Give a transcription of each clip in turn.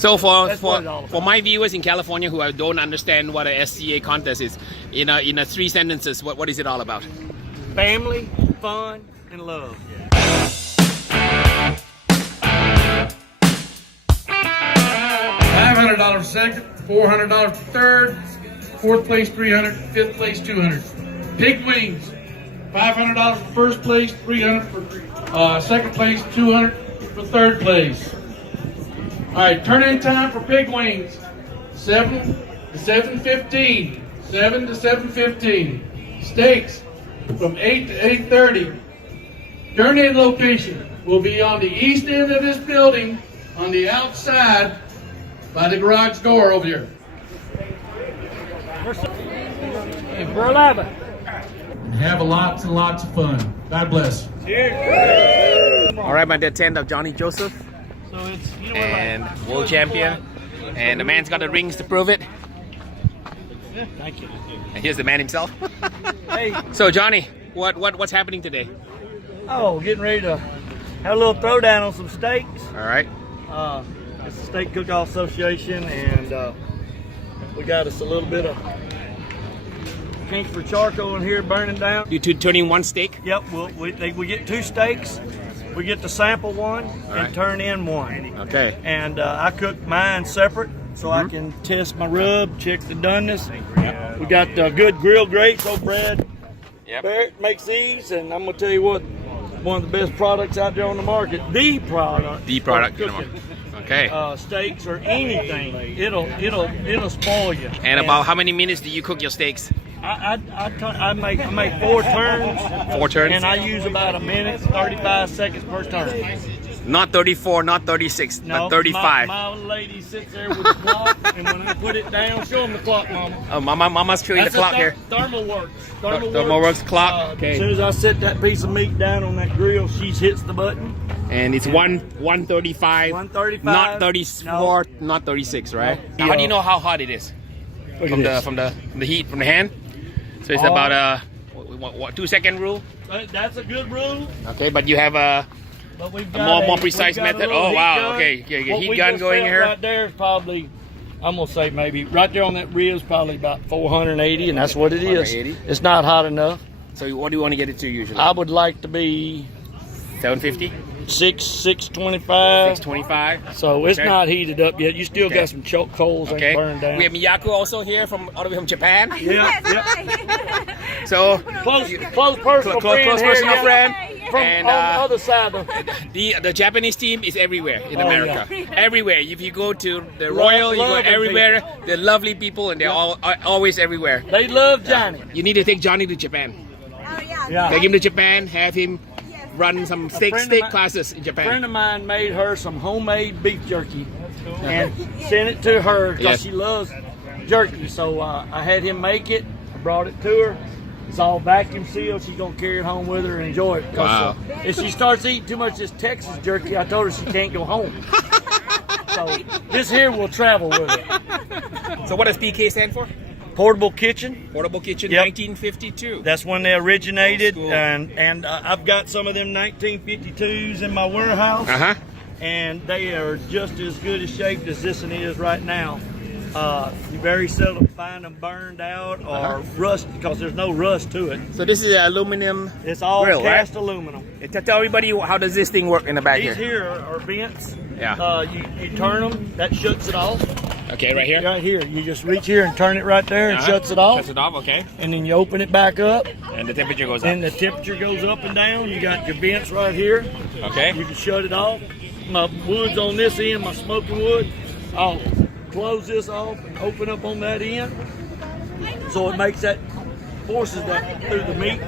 So That's what it's all for about. my viewers in California who don't understand what a SCA contest is, in a 3 sentences, what is it all about? Family, fun, and love. $500 second, $400 third, fourth place 300, fifth place 200. Pig wings, $500 for first place, 300 for second place, 200 for third place. All right, turn-in time for pig wings, 7 to 7:15. 7 to 7:15. Steaks from 8 to 8:30. Turn-in location will be on the east end of this building, on the outside by the garage door over here. Have lots and lots of fun. God bless. All right, my dear tent of Johnny Joseph So it's, you know, and world champion, and the man's got the rings to prove it. Yeah, thank you. And here's the man himself. Hey, So Johnny, what's happening today? oh, getting ready to have a little throwdown on some steaks. All right. It's the Steak Cookoff Association, and we got us a little bit of Kingsford charcoal in here burning down. You two turning one steak. Yep, we get 2 steaks. We get to sample one and right. turn in one. Okay. And I cook mine separate so I can test my rub, check the doneness. We got good grill grates, old Brad Yep. Barrett makes these, and I'm gonna tell you what, one of the best products out there on the market. The product. The product. for cooking. Okay. Steaks or anything, it'll spoil you. And about how many minutes do you cook your steaks? I make 4 turns. 4 turns. And I use about 1 minute, 35 seconds per turn. Not 34, not 36, No, but 35. My old lady sits there with the clock, and when I put it down, show them the clock, Mama. Oh, mama's showing the That's clock a here. Thermal works. Thermal works clock. As soon Okay. as I set that piece of meat down on that grill, she hits the button. And it's 135. 135. Not 34, not 36, right? Now, how do you know how hot it is? Look From at the heat from the hand. So it's about what 2-second rule. That's a good rule. Okay, but you have a But we've A got more precise we've got a method? little Oh, heat wow, gun. okay. Yeah, you What heat we gun just going set here. Right there is probably, I'm gonna say maybe right there on that rib's probably about 480, and that's what it is. 480? It's not hot enough. So what do you want to get it to usually? I would like to be 750? 625. 625? So it's Okay. not heated up yet. You still Okay. got some choke coals Okay. ain't burned down. We have Miyako also here all the way from Japan. Yeah, So close personal friend. close here, personal yeah. friend. From And on the other side of the Japanese team is everywhere in Oh, America. Everywhere. If you go to the Royal, you go loving everywhere. They're lovely people and they're always everywhere. they love Johnny. You need to take Johnny to Japan. Yeah. Take him to Japan, have him run some steak friend of mine- classes in A friend Japan. of mine made her some homemade beef jerky and sent it to her because Yes. she loves jerky. So I had him make it. I brought it to her. It's all vacuum sealed. She's gonna carry it home with her and enjoy it. 'Cause, Wow. if she starts eating too much of this Texas jerky, I told her she can't go home. So this here will travel with it. So what does PK stand for? Portable kitchen. Portable Kitchen, Yep. 1952. That's when they originated, Old school. and I've got some of them 1952s in my warehouse. Uh-huh. And they are just as good a shape as this one is right now. You very seldom find them burned out or rust because there's no rust to it. So this is an aluminum It's all grill, right? cast aluminum. Tell everybody how does this thing work in the back These here? here are vents. Yeah. You turn them, that shuts it off. Okay, right here. Right here, you just reach here and turn it right there and Uh-huh. shuts it off. Shuts it off, okay. And then you open it back up, And the temperature goes up. and the temperature goes up and down. You got your vents right here. Okay. You can shut it off. My wood's on this end, my smoking wood. I'll close this off and open up on that end. So it makes that, forces that through the meat.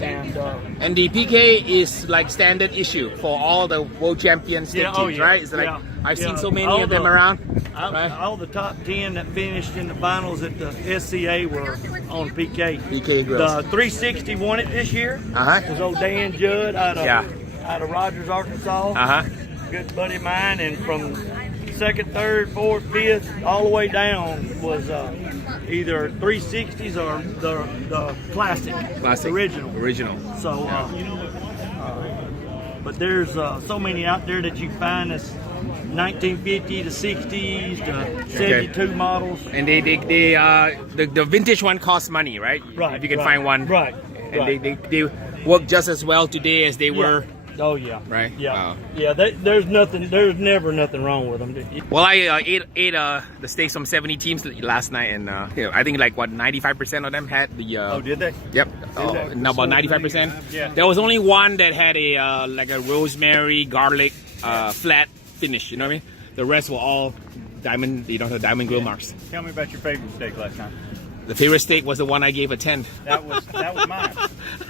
And the PK is like standard issue for all the world champion steak teams, right? It's like I've seen so many All of them the- around. Right? All the top 10 that finished in the finals at the SCA were on PK. PK grills. The 360 won it this year. Uh-huh. It was old Dan Judd out of Rogers, Arkansas. Uh-huh. Good buddy of mine, and from second, third, fourth, fifth, all the way down was either 360s or the classic, original. So, but there's so many out there that you find that's 1950 to 60s to 72 models. And the vintage one costs money, right? Right. If you can find one. Right. And they work just as well today as they were. Oh yeah. Right. Yeah. Wow. Yeah. There's never nothing wrong with them. Well, I ate the steaks from 70 teams last night, and I think like what 95% of them had the. Oh, did they? Yep. No, about 95%. Yeah. There was only one that had a like a rosemary garlic flat finish. You know what I mean? The rest were all diamond. The diamond grill marks. Tell me about your favorite steak last time. The favorite steak was the one I gave a 10. That was mine.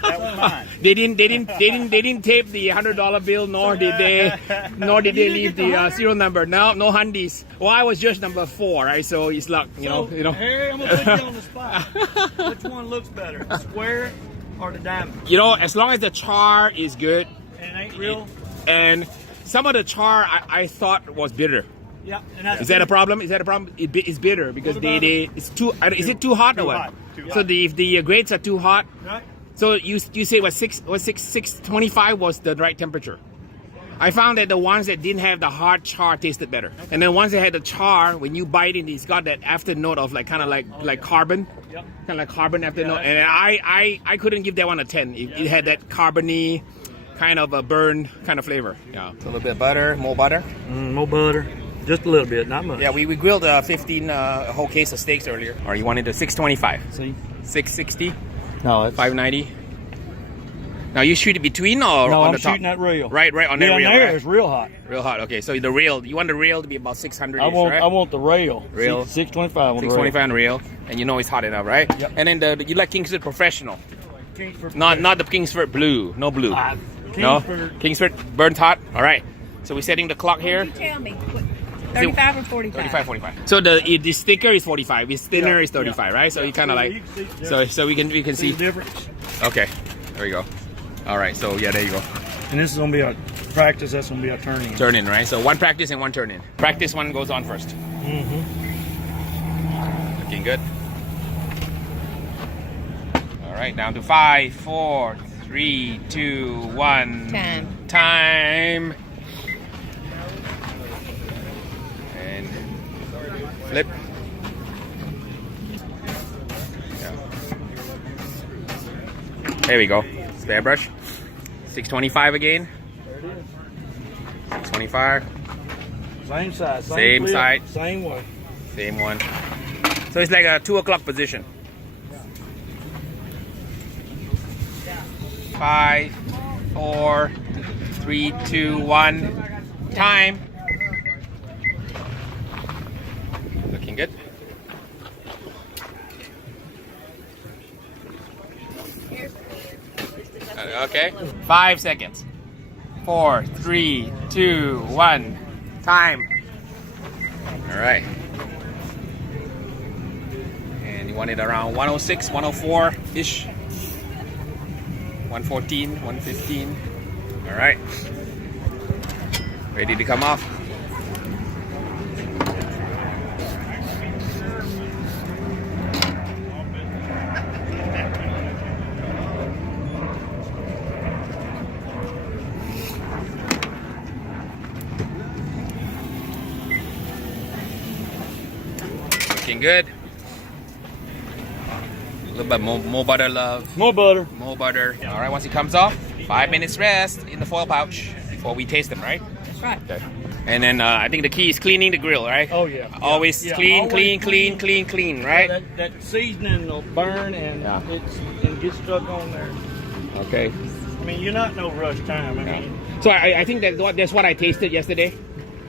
That was mine. They didn't tape the $100 bill, nor did they leave the serial number. No handies. Well, I was just number 4, right? So it's like you know. Harry, I'm gonna put you on the spot. Which one looks better, the square or the diamond? You know, as long as the char is good. And it ain't real. And some of the char I thought was bitter. Yeah. And Is that a problem? It's bitter because it's too. Is it too hot or what? So if the grades are too hot. Right. So you say what 625 was the right temperature. I found that the ones that didn't have the hard char tasted better, and then ones that had the char, when you bite it, it's got that after note of like kind of like carbon, kind of like carbon after note. And I couldn't give that one a 10. It had that carbony kind of a burn kind of flavor. Yeah. So a little bit of butter, more butter. More butter. Just a little bit, not much. Yeah, we grilled 15 a whole case of steaks earlier. Or you wanted a 625? See? 660? No, it's 590. Now you shoot it between or no, on I'm the top? shooting that rail. Right on that rail. There right? is real hot. Real hot. Okay, so the rail. You want the rail to be about 600. I want right? the rail. Rail. 625 on 625 on the rail, and you know it's hot enough, right? Yep. And then you like Kingsford Professional. Kingsford. Not the Kingsford Blue. No blue. Kingsford burnt hot. All right. So we're setting the clock here. You tell me. 35 or 45? 35, 45. So the sticker is 45. Its thinner is 35, right? So you kind of like, so we can see the difference. Okay, there we go. All right, so yeah, there you go. And this is gonna be a practice. That's gonna be a turn in. Turn in, right? So one practice and one turn in. Practice one goes on first. Looking good. All right, down to 5, 4, 3, 2, 1. Time. And flip. Yeah. There we go. Spare brush. 625 again. 625. Same size. Same flip, side. Same one. Same one. So it's like a 2 o'clock position. 5, 4, 3, 2, 1. Time. Looking good. Okay. 5 seconds. 4, 3, 2, 1. Time. All right. And you want it around 106, 104-ish. 114, 115. All right. Ready to come off. Looking good. A little bit more butter, love. More butter. More butter. All right, once it comes off, 5 minutes rest in the foil pouch before we taste them, right? That's right. Okay. And then I think the key is cleaning the grill, right? Oh yeah. Always clean, right? That seasoning will burn and and get stuck on there. Okay. I mean, you're not no rush time. I mean, so I think that's what I tasted yesterday.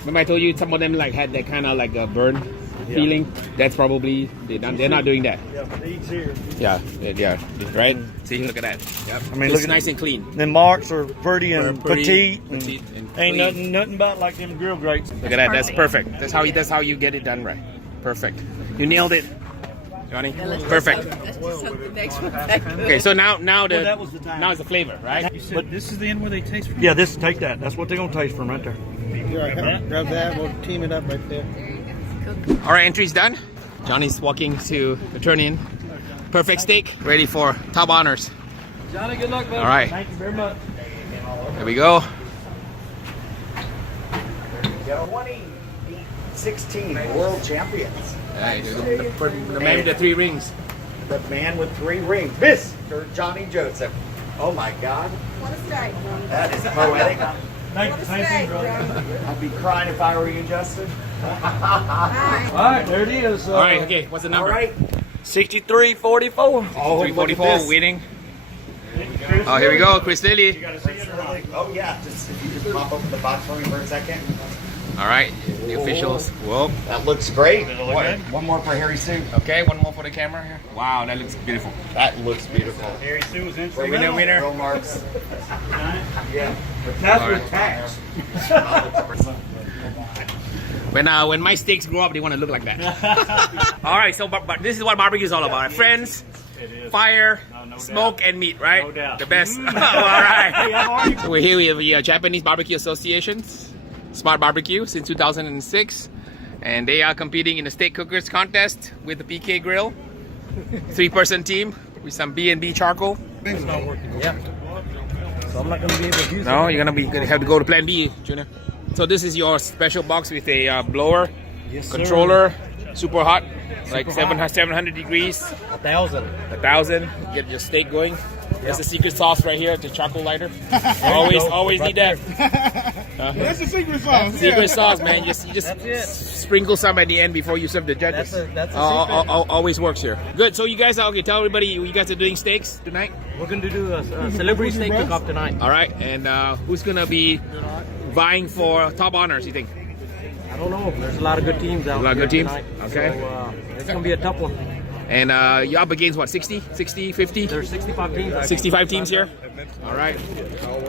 Remember I told you some of them like had that kind of like a burn feeling. That's probably they're not doing that. Yeah, these here. Yeah, right. See, look at that. Yep. I mean, it's nice and clean. The marks are pretty and petite. And ain't nothing about like them grill grates. Look at that. That's perfect. That's how you get it done right. Perfect. You nailed it, Johnny. Perfect. Let's just hope the next one. Okay, so now that was the time. now it's the flavor, right? But this is the end where they taste from. Yeah, take that. That's what they're gonna taste from right there. Grab that. We'll team it up right there. All right, entry's done. Johnny's walking to the turn-in. Perfect steak, ready for top honors. Johnny, good luck, buddy. All right. Thank you very much. There we go. 2016 world champions. Hey, the man with the 3 rings. The man with 3 rings, Mr. Johnny Joseph. Oh my God. What a steak. That is poetic. Thank What a you, steak, brother. I'd be crying if I were you, Justin. All right, there it is. All right, okay, what's the All number? right. 6344. Oh, look at 344 this. winning. Oh, here we go, Chris Lilly. Oh yeah, just if you just pop open the box for me for a second. All right, the officials. Whoa. That looks great. Does it look good? One more for Harry Soo. Okay, one more for the camera here. Wow, that looks beautiful. That looks beautiful. Harry Soo is in. Winner. Roll marks. Yeah. All right. When my steaks grow up, they want to look like that. All right, so but this is what barbecue is all about. Friends, fire, smoke, and meat, right? No doubt. The best. All right. So we're here with the Japanese Barbecue Association's Smart Barbecue since 2006, and they are competing in the Steak Cookers contest with the PK Grill, 3-person team with some B&B charcoal. It's not working. Yeah. So I'm not going to be able to use No, you're gonna have to go to Plan B, Junior. So this is your special box with a blower, Yes, sir. controller, super hot, like Super hot. 700 degrees, 1,000. 1,000. Get your steak going. There's the secret sauce right here, the charcoal lighter. always Right need that. That's the secret sauce. Secret sauce, man. You just That's it. sprinkle some at the end before you serve the judges. That's a Always works here. Good. So you guys are okay. Tell everybody you guys are doing steaks tonight. We're going to do a celebrity steak cook-off tonight. All right. And who's gonna be vying for top honors? You think? I don't know. There's a lot of good teams out A lot of here good teams? tonight. Okay. So it's going to be a tough one. And you're up against what? 60, 50? There's 65 teams. 65 teams here. All right.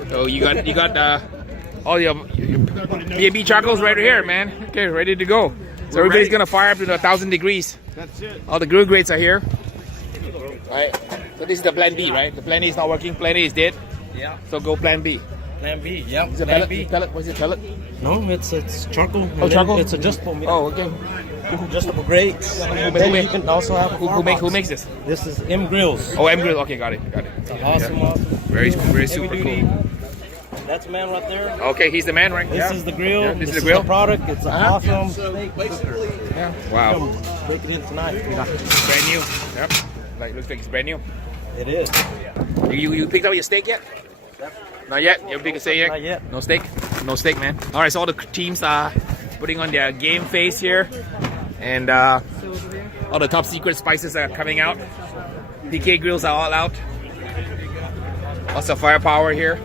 So you got all your B&B charcoals right here, man. Okay, ready to go. So everybody's gonna fire up to 1,000 degrees. That's it. All the grill grades are here. All right. So this is the Plan B, right? The Plan A is not working. Plan A is dead. Yeah. So go Plan B. Plan B. Yep. Is it Plan pellet? B. Pellet? What's it? Pellet? No, it's charcoal. and Oh, then charcoal? It's adjustable. Oh, okay. Adjustable grades. Then you can also have a Who makes this? This is M Grills. Oh, M Grill. Okay, got it. Awesome, awesome. Very Heavy super duty. cool. That's the man right there. Okay, he's the man, right? This is the grill. Yeah, this is the grill. product. It's an awesome steak cooker. Yeah. Wow. Come make it in tonight. Brand new. Yep. Like looks like it's brand new. It is. You picked up your steak yet? Not yet. You picked a steak yet? Not yet. No steak. No steak, man. All right. So all the teams are putting on their game face here, and all the top secret spices are coming out. PK grills are all out. Lots of firepower here.